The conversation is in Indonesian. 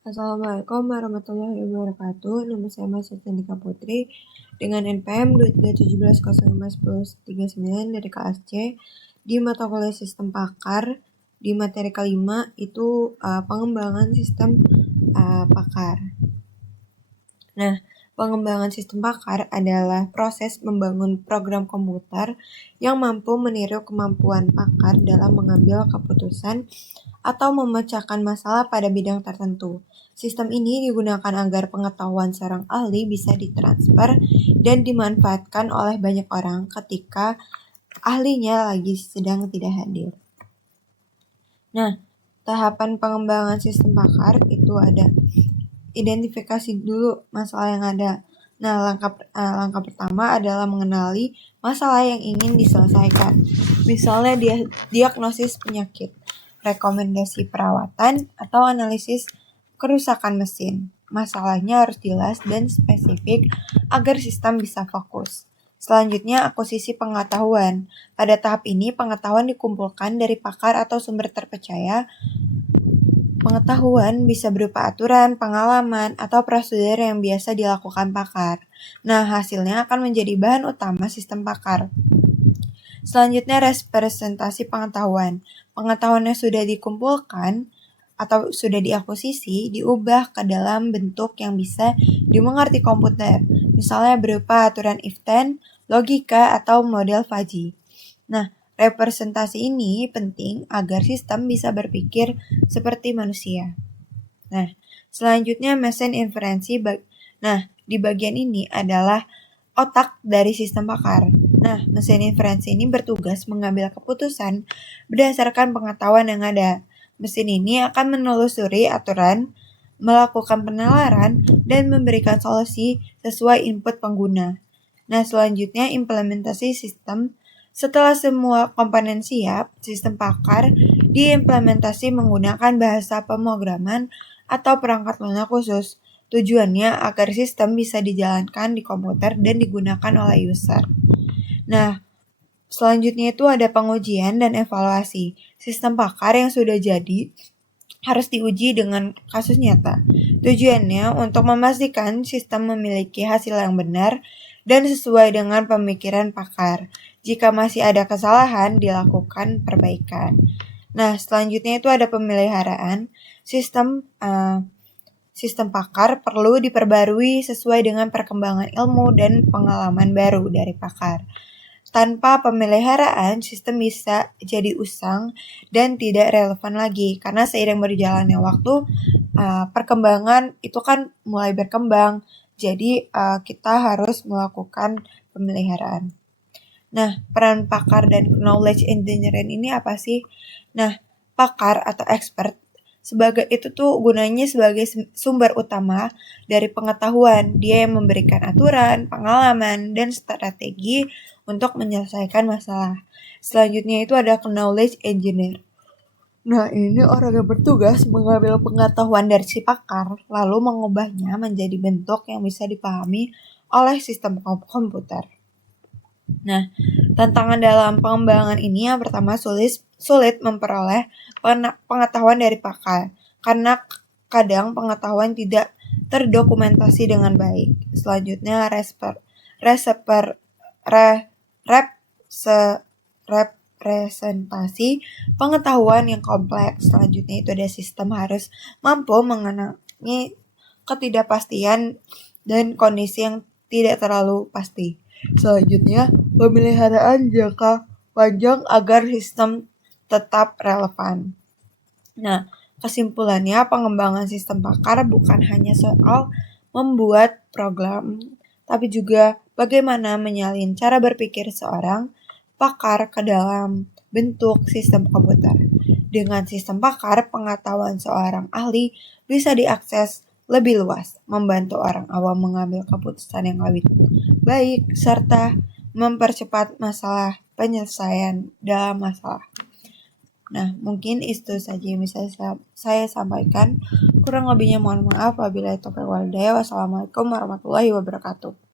Assalamualaikum warahmatullahi wabarakatuh. Nama saya Masya Candika Putri dengan NPM 2317051039 dari kelas C di mata kuliah Sistem Pakar di materi kelima itu pengembangan sistem pakar. Nah, pengembangan sistem pakar adalah proses membangun program komputer yang mampu meniru kemampuan pakar dalam mengambil keputusan atau memecahkan masalah pada bidang tertentu. Sistem ini digunakan agar pengetahuan seorang ahli bisa ditransfer dan dimanfaatkan oleh banyak orang ketika ahlinya lagi sedang tidak hadir. Nah, tahapan pengembangan sistem pakar itu ada identifikasi dulu masalah yang ada. Nah, langkah pertama adalah mengenali masalah yang ingin diselesaikan. Misalnya diagnosis penyakit, rekomendasi perawatan, atau analisis kerusakan mesin. Masalahnya harus jelas dan spesifik agar sistem bisa fokus. Selanjutnya, akuisisi pengetahuan. Pada tahap ini, pengetahuan dikumpulkan dari pakar atau sumber terpercaya. Pengetahuan bisa berupa aturan, pengalaman, atau prosedur yang biasa dilakukan pakar. Nah, hasilnya akan menjadi bahan utama sistem pakar. Selanjutnya, representasi pengetahuan. Pengetahuan yang sudah dikumpulkan atau sudah diakuisisi diubah ke dalam bentuk yang bisa dimengerti komputer. Misalnya berupa aturan if-then, logika, atau model fuzzy. Nah, representasi ini penting agar sistem bisa berpikir seperti manusia. Nah, selanjutnya mesin inferensi. Di bagian ini adalah otak dari sistem pakar. Nah, mesin inferensi ini bertugas mengambil keputusan berdasarkan pengetahuan yang ada. Mesin ini akan menelusuri aturan, melakukan penalaran, dan memberikan solusi sesuai input pengguna. Nah, selanjutnya implementasi sistem. Setelah semua komponen siap, sistem pakar diimplementasi menggunakan bahasa pemrograman atau perangkat lunak khusus. Tujuannya agar sistem bisa dijalankan di komputer dan digunakan oleh user. Nah, selanjutnya itu ada pengujian dan evaluasi. Sistem pakar yang sudah jadi harus diuji dengan kasus nyata. Tujuannya untuk memastikan sistem memiliki hasil yang benar dan sesuai dengan pemikiran pakar. Jika masih ada kesalahan, dilakukan perbaikan. Nah, selanjutnya itu ada pemeliharaan. Sistem pakar perlu diperbarui sesuai dengan perkembangan ilmu dan pengalaman baru dari pakar. Tanpa pemeliharaan, sistem bisa jadi usang dan tidak relevan lagi. Karena seiring berjalannya waktu, perkembangan itu kan mulai berkembang. Jadi kita harus melakukan pemeliharaan. Nah, peran pakar dan knowledge engineering ini apa sih? Nah, pakar atau expert gunanya sebagai sumber utama dari pengetahuan. Dia yang memberikan aturan, pengalaman, dan strategi untuk menyelesaikan masalah. Selanjutnya itu ada knowledge engineer. Nah, ini orang yang bertugas mengambil pengetahuan dari si pakar, lalu mengubahnya menjadi bentuk yang bisa dipahami oleh sistem komputer. Nah, tantangan dalam pengembangan ini yang pertama sulit memperoleh pengetahuan dari pakar karena kadang pengetahuan tidak terdokumentasi dengan baik. Selanjutnya representasi pengetahuan yang kompleks. Selanjutnya itu ada sistem harus mampu mengenai ketidakpastian dan kondisi yang tidak terlalu pasti. Selanjutnya, pemeliharaan jangka panjang agar sistem tetap relevan. Nah, kesimpulannya pengembangan sistem pakar bukan hanya soal membuat program, tapi juga bagaimana menyalin cara berpikir seorang pakar ke dalam bentuk sistem komputer. Dengan sistem pakar, pengetahuan seorang ahli bisa diakses lebih luas, membantu orang awam mengambil keputusan yang lebih baik, serta mempercepat penyelesaian dalam masalah. Nah, mungkin itu saja yang bisa saya sampaikan. Kurang lebihnya mohon maaf. Wabillahi taufiq wal hidayah. Wassalamualaikum warahmatullahi wabarakatuh.